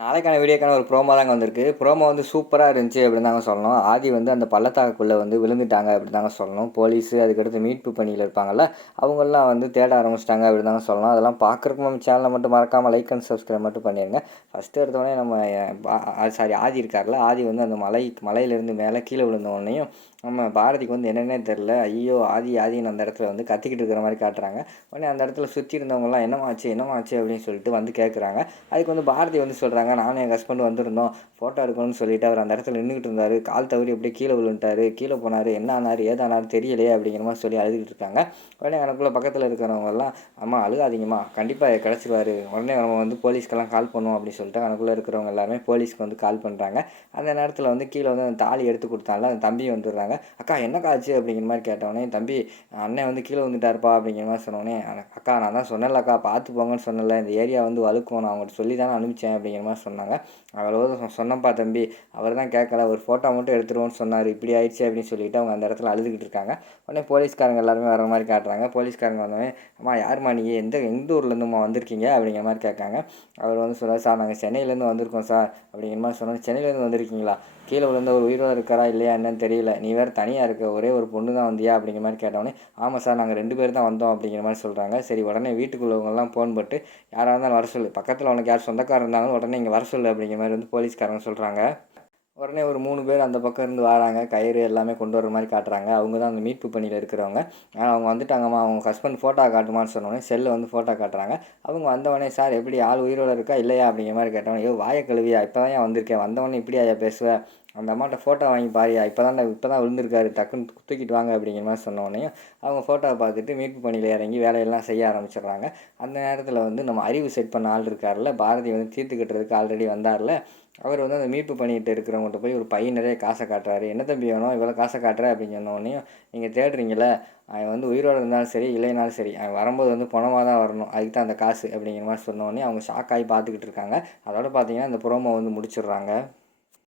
நாளைக்கான வீடியோக்கான ஒரு ப்ரோமோ தாங்க வந்திருக்கு. ப்ரோமோ வந்து சூப்பரா இருந்துச்சு அப்படின்னு தாங்க சொல்லணும். ஆதி வந்து அந்த பள்ளத்தாக்குக்குள்ள வந்து விழுந்துட்டாங்க அப்படின்னு தாங்க சொல்லணும். போலீஸு அதுக்கடுத்து மீட்பு பணியில இருப்பாங்கல்ல, அவங்கலாம் வந்து தேட ஆரம்பிச்சுட்டாங்க அப்படின்னு தாங்க சொல்லணும். அதெல்லாம் பார்க்குறக்கு நம்ம சேனலை மட்டும் மறக்காம லைக் அண்ட் சப்ஸ்கிரைப் மட்டும் பண்ணிடுங்க. ஃபஸ்ட்டு எடுத்தோடனே நம்ம ஆதி இருக்கார்ல, ஆதி வந்து அந்த மலையிலேருந்து மேலே கீழே விழுந்த உடனேயும் நம்ம பாரதிக்கு வந்து என்னென்னே தெரில. ஐயோ ஆதின்னு அந்த இடத்துல வந்து கத்திக்கிட்டு இருக்கிற மாதிரி காட்டுறாங்க. உடனே அந்த இடத்துல சுற்றி இருந்தவங்கலாம் என்னமாச்சு அப்படின்னு சொல்லிட்டு வந்து கேட்குறாங்க. அதுக்கு வந்து பாரதி வந்து சொல்கிறாங்க, நானும் எங்கள் ஹஸ்பண்ட் வந்திருந்தோம் ஃபோட்டோ எடுக்கணும்னு சொல்லிட்டு அவர் அந்த இடத்துல நின்றுக்கிட்டு இருந்தார். கால் தவறி அப்படியே கீழே விழுந்துட்டார். கீழே போனார், என்ன ஆனார் ஏதானார் தெரியலையே அப்படிங்கிற மாதிரி சொல்லி அழுதுகிட்டு இருக்காங்க. உடனே எனக்குள்ளே பக்கத்தில் இருக்கிறவங்கலாம், அம்மா அழுகாதீங்கம்மா, கண்டிப்பாக கிடச்சிருவார், உடனே நம்ம வந்து போலீஸ்க்கெல்லாம் கால் பண்ணுவோம் அப்படின்னு சொல்லிட்டு எனக்குள்ளே இருக்கிறவங்க எல்லாருமே போலீஸ்க்கு வந்து கால் பண்ணுறாங்க. அந்த நேரத்தில் வந்து கீழே வந்து அந்த தாலி எடுத்து கொடுத்தால அந்த தம்பி வந்துடுறாங்க. அக்கா என்னக்கா ஆச்சு அப்படிங்கிற மாதிரி கேட்டவொடனே, தம்பி அண்ணன் வந்து கீழே வந்துட்டாருப்பா அப்படிங்கிற மாதிரி சொன்னோடனே, அக்கா நான் தான் சொன்னேன்லக்கா பார்த்து போங்கன்னு சொன்னல, இந்த ஏரியா வந்து வழுக்கும், நான் அவங்கள்ட்ட சொல்லி தானே அனுப்பிச்சேன் அப்படிங்கிற மாதிரி சொன்னாங்க. அவ்வளோ சொன்னப்பா தம்பி, அவர் தான் கேட்கல, ஒரு ஃபோட்டோ மட்டும் எடுத்துருவோன்னு சொன்னார், இப்படி ஆயிடுச்சு அப்படின்னு சொல்லிட்டு அவங்க அந்த இடத்துல அழுதுகிட்டு இருக்காங்க. உடனே போலீஸ்காரங்க எல்லாருமே வர மாதிரி காட்டுறாங்க. போலீஸ்காரங்க வந்தோடனே, அம்மா யாரும்மா நீ, எந்த ஊர்லேருந்தும்மா வந்திருக்கீங்க அப்படிங்கிற மாதிரி கேட்காங்க. அவர் வந்து சொல்கிறார், சார் நாங்கள் சென்னையிலேருந்து வந்திருக்கோம் சார் அப்படிங்கிற மாதிரி சொன்னோம். சென்னையிலேருந்து வந்திருக்கீங்களா, கீழே விழுந்த ஒரு உயிரோடு இருக்காரா இல்லையா என்னன்னு தெரியல, நீ வேறு தனியாக இருக்க, ஒரே ஒரு பொண்ணு தான் வந்தியா அப்படிங்கிற மாதிரி கேட்டோன்னே, ஆமாம் சார் நாங்கள் 2 பேர் தான் வந்தோம் அப்படிங்கிற மாதிரி சொல்கிறாங்க. சரி உடனே வீட்டுக்குள்ளவங்கெல்லாம் ஃபோன் போட்டு யாராக இருந்தாலும் வர சொல்லு, பக்கத்தில் உனக்கு யார் சொந்தக்காரர் இருந்தாலும் உடனே இங்கே வர சொல்லு அப்படிங்கிற மாதிரி வந்து போலீஸ்காரங்க சொல்கிறாங்க. உடனே ஒரு 3 பேர் அந்த பக்கம் இருந்து வராங்க. கயிறு எல்லாமே கொண்டு வர மாதிரி காட்டுறாங்க. அவங்க தான் அந்த மீட்பு பணியில் இருக்கிறவங்க. அவங்க வந்துட்டாங்கம்மா, அவங்க ஹஸ்பண்ட் ஃபோட்டோ காட்டுமான்னு சொன்னோடனே செல்லில் வந்து ஃபோட்டோ காட்டுறாங்க. அவங்க வந்தவொடனே, சார் எப்படி ஆள் உயிரோடு இருக்கா இல்லையா அப்படிங்கிற மாதிரி கேட்டவொடனே, ஐயோ வாயை கழுவியா, இப்போ தான் வந்திருக்கேன், வந்தவொடனே இப்படியா பேசுவேன், அந்த அம்மாட்ட ஃபோட்டோ வாங்கி பாரியா, இப்போ தான் விழுந்திருக்காரு, டக்குன்னு தூக்கிட்டு வாங்க அப்படிங்கிற மாதிரி சொன்னோடனே அவங்க ஃபோட்டோவை பார்த்துட்டு மீட்பு பணியில் இறங்கி வேலையெல்லாம் செய்ய ஆரம்பிச்சிடுறாங்க. அந்த நேரத்தில் வந்து நம்ம அறிவு செட் பண்ண ஆள் இருக்கார்ல, பாரதி வந்து தீர்த்து கட்டுறதுக்கு ஆல்ரெடி வந்தார்ல, அவர் வந்து அந்த மீட்பு பண்ணிகிட்டு இருக்கிறவங்கள்ட்ட போய் ஒரு பை நிறைய காசை காட்டுறாரு. என்ன தம்பி வேணும் இவ்வளோ காசை காட்டுற அப்படின்னு சொன்னோடனே, நீங்கள் தேடுறீங்கள, அவன் வந்து உயிரோடு இருந்தாலும் சரி இல்லைனாலும் சரி, அவன் வரும்போது வந்து பணமாக தான் வரணும், அதுக்கு தான் அந்த காசு அப்படிங்கிற மாதிரி சொன்னோடனே அவங்க ஷாக் ஆகி பார்த்துக்கிட்டு இருக்காங்க. அதோட பார்த்தீங்கன்னா இந்த ப்ரோமோ வந்து முடிச்சிடுறாங்க.